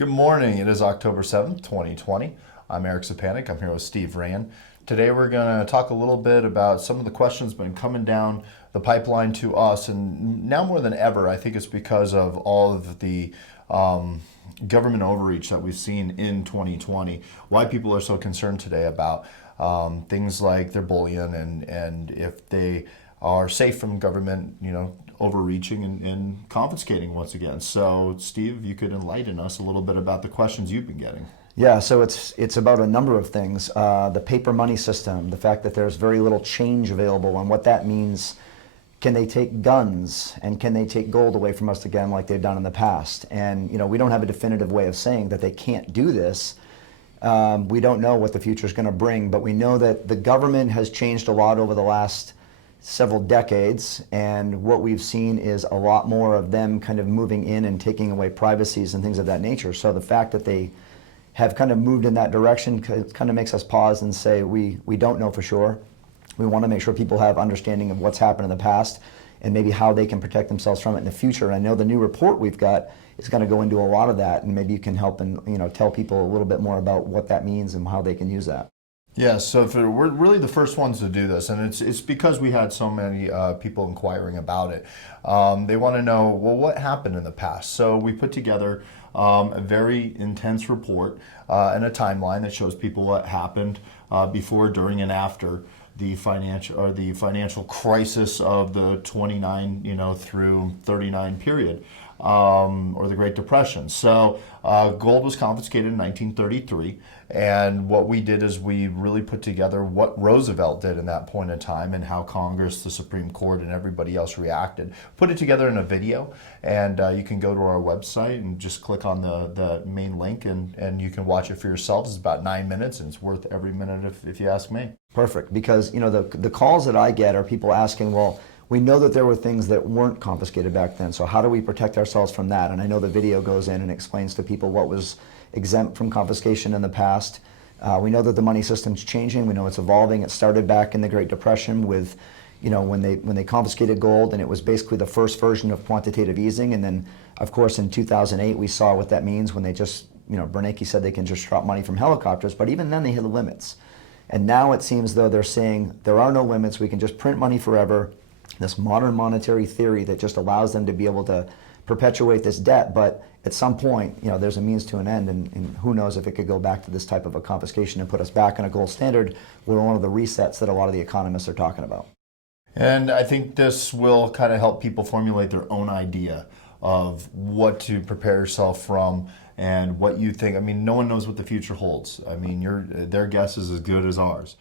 Good morning. It is October 7th, 2020. I'm Eric Sepanek. I'm here with Steve Rand. Today we're going to talk a little bit about some of the questions been coming down the pipeline to us, and now more than ever, I think it's because of all of the government overreach that we've seen in 2020, why people are so concerned today about things like their bullion and if they are safe from government, overreaching and confiscating once again. So, Steve, if you could enlighten us a little bit about the questions you've been getting. Yeah, so it's about a number of things. The paper money system, the fact that there's very little change available, and what that means. Can they take guns and can they take gold away from us again like they've done in the past? And we don't have a definitive way of saying that they can't do this. We don't know what the future is going to bring, but we know that the government has changed a lot over the last several decades, and what we've seen is a lot more of them kind of moving in and taking away privacies and things of that nature. So the fact that they have kind of moved in that direction kind of makes us pause and say we don't know for sure. We want to make sure people have understanding of what's happened in the past and maybe how they can protect themselves from it in the future. And I know the new report we've got is going to go into a lot of that, and maybe you can help and tell people a little bit more about what that means and how they can use that. Yeah, so we're really the first ones to do this, and it's because we had so many people inquiring about it. They want to know, well, what happened in the past? So we put together a very intense report and a timeline that shows people what happened before, during, and after the financial crisis of the 29 through 39 period, or the Great Depression. So gold was confiscated in 1933, and what we did is we really put together what Roosevelt did in that point in time and how Congress, the Supreme Court, and everybody else reacted. Put it together in a video, and you can go to our website and just click on the main link, and you can watch it for yourselves. It's about 9 minutes, and it's worth every minute if you ask me. Perfect, because the calls that I get are people asking, well, we know that there were things that weren't confiscated back then, so how do we protect ourselves from that? And I know the video goes in and explains to people what was exempt from confiscation in the past. We know that the money system's changing. We know it's evolving. It started back in the Great Depression with, when they confiscated gold, and it was basically the first version of quantitative easing. And then, of course, in 2008, we saw what that means when they just, Bernanke said they can just drop money from helicopters, but even then they hit the limits. And now it seems though they're saying there are no limits. We can just print money forever. This modern monetary theory that just allows them to be able to perpetuate this debt, but at some point, there's a means to an end, and who knows if it could go back to this type of a confiscation and put us back in a gold standard, or one of the resets that a lot of the economists are talking about. And I think this will kind of help people formulate their own idea of what to prepare yourself from and what you think. I mean, no one knows what the future holds. I mean, their guess is as good as ours.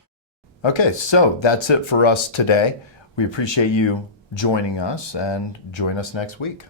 Okay, so that's it for us today. We appreciate you joining us, and join us next week.